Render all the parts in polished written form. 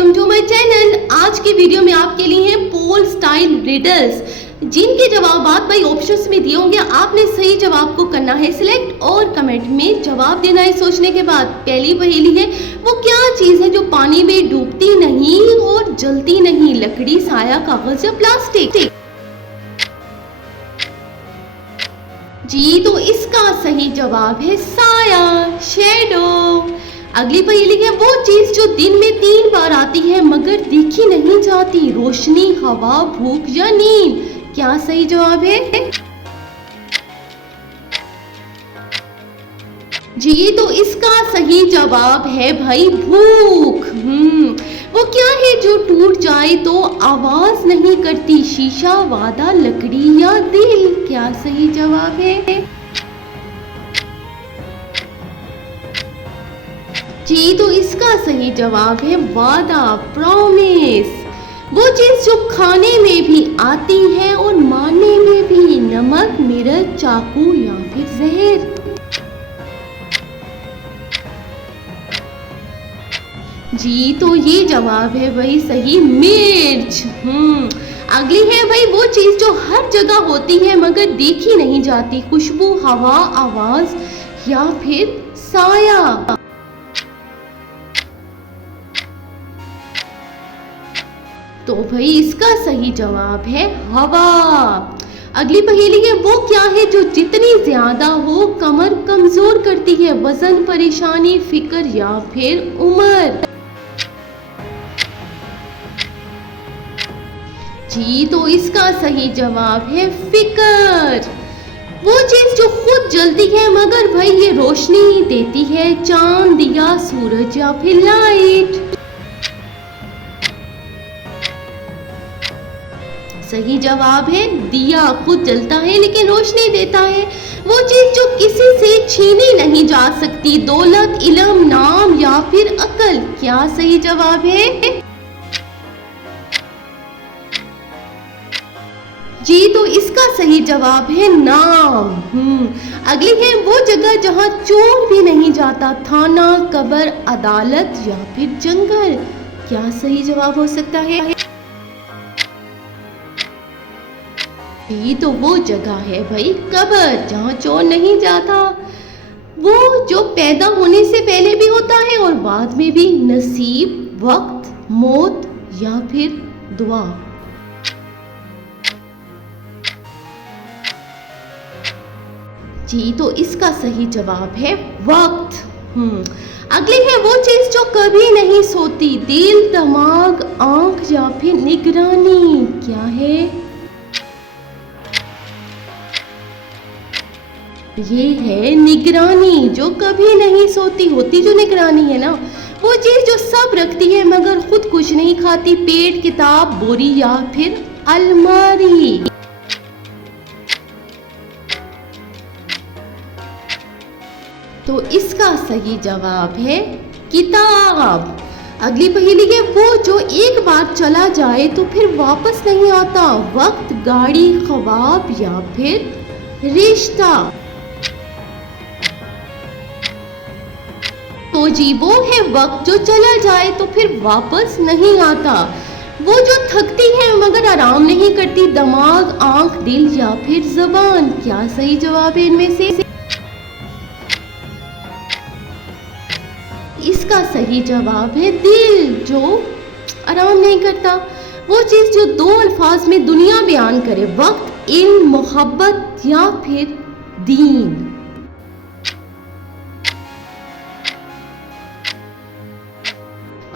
Welcome to my channel. आज की video में आपके लिए हैं पोल स्टाइल रिडल्स, जिनके जवाब भाई ऑप्शंस में दिए होंगे। आपने सही जवाब को करना है सिलेक्ट और कमेंट में जवाब देना है सोचने के बाद। पहली पहेली है, वो क्या चीज़ है जो पानी में डूबती नहीं और जलती नहीं? लकड़ी, साया, कागज या प्लास्टिक? जी, तो इसका सही जवाब है साया, शैडो। अगली पहेली है, वो चीज जो दिन में 3 बार आती है मगर दिखी नहीं जाती? रोशनी, हवा, भूख या नींद? क्या सही जवाब है? जी, तो इसका सही जवाब है भाई भूख। वो क्या है जो टूट जाए तो आवाज नहीं करती? शीशा, वादा, लकड़ी या दिल? क्या सही जवाब है? जी, तो इसका सही जवाब है वादा, प्रॉमिस। वो चीज जो खाने में भी आती है और मारने में भी? नमक, मिर्च, चाकू या फिर जहर? जी, तो ये जवाब है भाई सही, मिर्च। अगली है भाई, वो चीज जो हर जगह होती है मगर देखी नहीं जाती? खुशबू, हवा, आवाज या फिर साया? तो भाई इसका सही जवाब है हवा। अगली पहेली है, वो क्या है जो जितनी ज्यादा हो कमर कमजोर करती है? वजन, परेशानी, फिक्र या फिर उम्र? जी, तो इसका सही जवाब है फिक्र। वो चीज जो खुद जलती है मगर भाई ये रोशनी देती है? चांद, दिया, सूरज या फिर लाइट? सही जवाब है दिया। खुद जलता है लेकिन रोशनी देता है। वो चीज जो किसी से छीनी नहीं जा सकती? दौलत, इल्म, नाम या फिर अकल? क्या सही जवाब है? जी, तो इसका सही जवाब है नाम। अगली है, वो जगह जहां चोर भी नहीं जाता? थाना, कब्र, अदालत या फिर जंगल? क्या सही जवाब हो सकता है? ये तो वो जगह है भाई कब्र, जहाँ चोर नहीं जाता। वो जो पैदा होने से पहले भी होता है और बाद में भी? नसीब, वक्त, मौत या फिर दुआ? जी, तो इसका सही जवाब है वक्त। अगली है, वो चीज जो कभी नहीं सोती? दिल, दिमाग, आंख या फिर निगरानी? क्या है? ये है निगरानी, जो कभी नहीं सोती। होती जो निगरानी है ना, वो चीज जो सब रखती है मगर खुद कुछ नहीं खाती? पेट, किताब, बोरी या फिर अलमारी? तो इसका सही जवाब है किताब। अगली पहेली है, वो जो एक बार चला जाए तो फिर वापस नहीं आता? वक्त, गाड़ी, ख्वाब या फिर रिश्ता? तो जी, वो है वक्त, जो चला जाए तो फिर वापस नहीं आता। वो जो थकती है मगर आराम नहीं करती? दिमाग, आंख, दिल या फिर जबान? क्या सही जवाब है इनमें से? इसका सही जवाब है दिल, जो आराम नहीं करता। वो चीज जो 2 अल्फाज में दुनिया बयान करे? वक्त, इल्म, मोहब्बत या फिर दीन?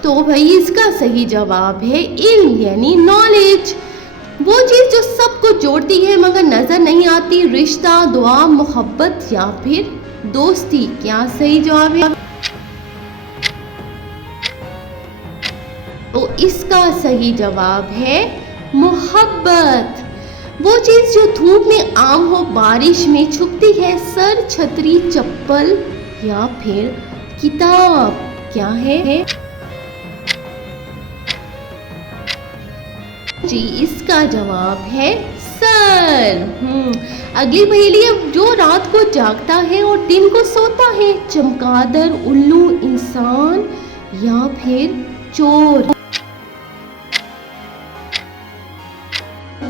तो भाई इसका सही जवाब है इल्म, यानी नॉलेज। वो चीज जो सबको जोड़ती है मगर नजर नहीं आती? रिश्ता, दुआ, मोहब्बत या फिर दोस्ती? क्या सही जवाब है? तो इसका सही जवाब है मोहब्बत। वो चीज जो धूप में आम हो, बारिश में छुपती है? सर, छतरी, चप्पल या फिर किताब? क्या है? जी, इसका जवाब है सर। अगली पहेली है, जो रात को जागता है और दिन को सोता है? चमगादड़, उल्लू, इंसान या फिर चोर?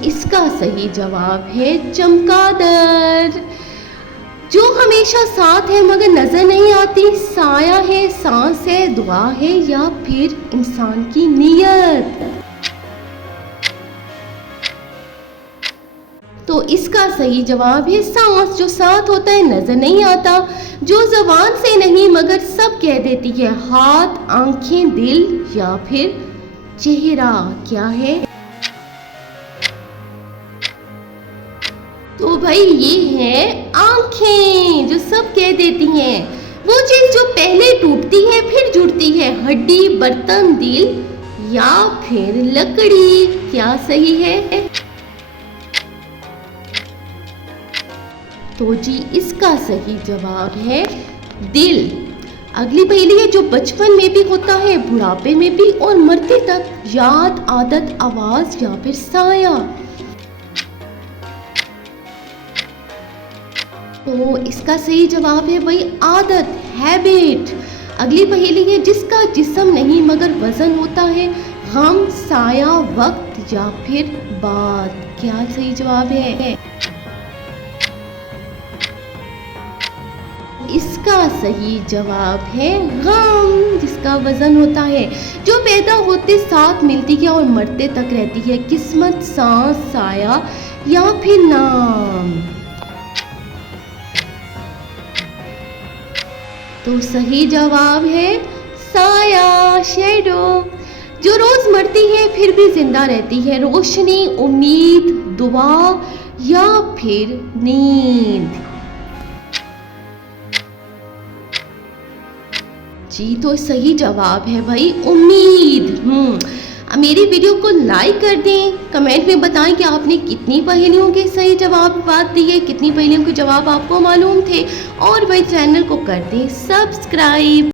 इसका सही जवाब है चमगादड़, जो हमेशा साथ है मगर नजर नहीं आती, साया है, सांस है, दुआ है या फिर इंसान की नीयत। तो इसका सही जवाब है सांस, जो साथ होता है नजर नहीं आता, जो जबान से नहीं मगर सब कह देती है, हाथ, आंखें, दिल या फिर चेहरा। क्या है? तो भाई ये है आंखें, जो सब कह देती हैं, वो चीज जो पहले टूटती है फिर जुड़ती है, हड्डी, बर्तन, दिल या फिर लकड़ी। क्या सही है? तो जी इसका सही जवाब है दिल। अगली पहेली है, जो बचपन में भी होता है, बुढ़ापे में भी और मरते तक, याद, आदत, आवाज या फिर साया। तो इसका सही जवाब है वही आदत, हैबिट। अगली पहेली है, जिसका जिस्म नहीं मगर वजन होता है, गम, साया, वक्त या फिर बात। क्या सही जवाब है? इसका सही जवाब है गम, जिसका वजन होता है, जो पैदा होते साथ मिलती है और मरते तक रहती है, किस्मत, सांस, साया या फिर नाम। तो सही जवाब है साया, शैडो, जो रोज मरती है फिर भी जिंदा रहती है, रोशनी, उम्मीद, दुआ या फिर नींद। जी तो सही जवाब है भाई उम्मीद। मेरी वीडियो को लाइक कर दें, कमेंट में बताएं कि आपने कितनी पहेलियों के सही जवाब बात दिए, कितनी पहेलियों के जवाब आपको मालूम थे, और भाई चैनल को कर दें सब्सक्राइब।